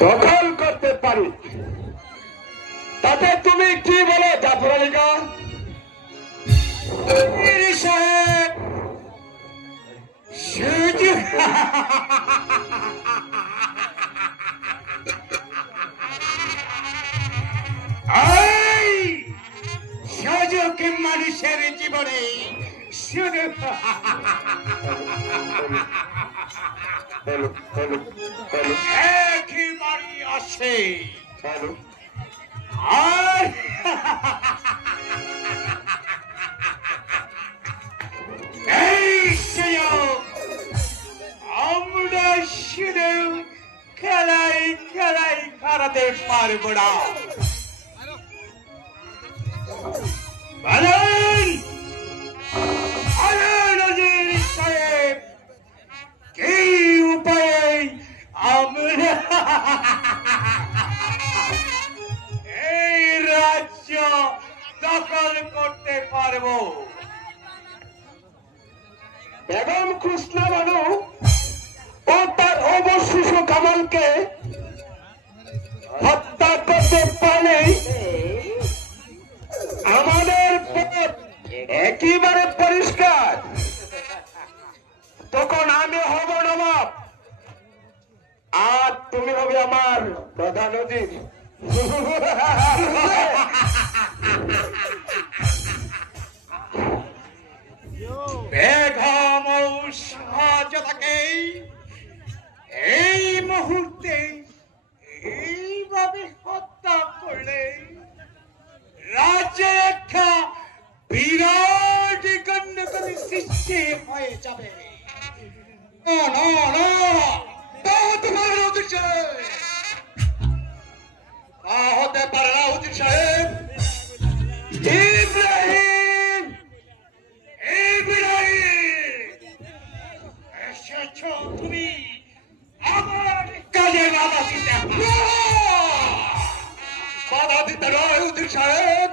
দখল করতে পারি, তাতে তুমি কি বলো জাফর আলী খান? সাহেব সুযোগ সুযোগ মানুষের জীবনে শুধু একবারই আসে আর এই সুযোগ আমরা শুধু খেলাই খেলাই হারাতে পারবো না। বলেন নজির সাহেব, কি উপায়ে আমরা এই রাজ্য দখল করতে পারবো? বেগম কৃষ্ণা বানু ও তার অবশিষ্ট কামালকে হত্যা করতে পারলে আমাদের পথ একেবারে পরিষ্কার। তখন আমি হব নবাব আর তুমি হবে আমার প্রধান অজির। বেগম শাহজাদাকে এই মুহূর্তে এইভাবে হত্যা করলে রাজ্যে একটা বিরাট গণ্ডগোলের সৃষ্টি হয়ে যাবে। না না না, তা হতে পারে না উজির সাহেব, তা হতে পারে না উজির সাহেব। ইব্রাহিম, এসেছো তুমি আমার কাজে বাধা দিতে? বাধা দিতে নয় উজির সাহেব,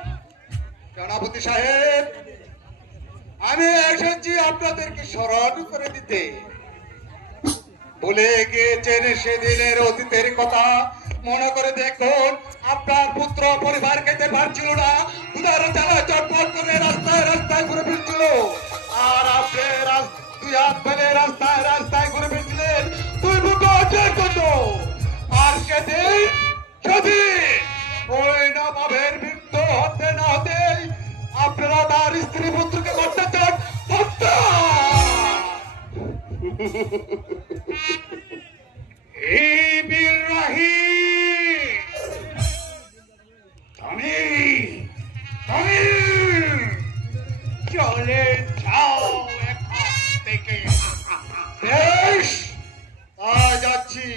সেনাপতি সাহেব, আমি এসেছি আপনাদেরকে স্মরণ করে দিতে। ভুলে গিয়েছেন সেদিনের অতীতের কথা, মনে করে দেখুন। আপনার পুত্র পরিবার খেতে পারছিল না, উদার জ্বালা চটপট করে রাস্তায় রাস্তায় ঘুরে ফিরছিল, আর আপনি দুই হাত ফেলে রাস্তায় রাস্তায় ঘুরে ফিরছিলেন দুই বুকে অর্জন করত। আর সেদিন ওই নবাবের মৃত্যু হতে না হতে আপনারা তার স্ত্রী পুত্রকে করতে চান হত্যা। তুমি তুমি চলে যাও এখান থেকে। বেশ, যাচ্ছি,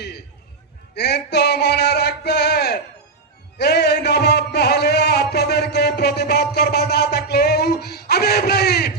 কিন্তু মনে রাখবেন এই নবাব মহলে আপনাদেরকে প্রতিবাদ করবার না থাকলেও আমি ইব্রাহিম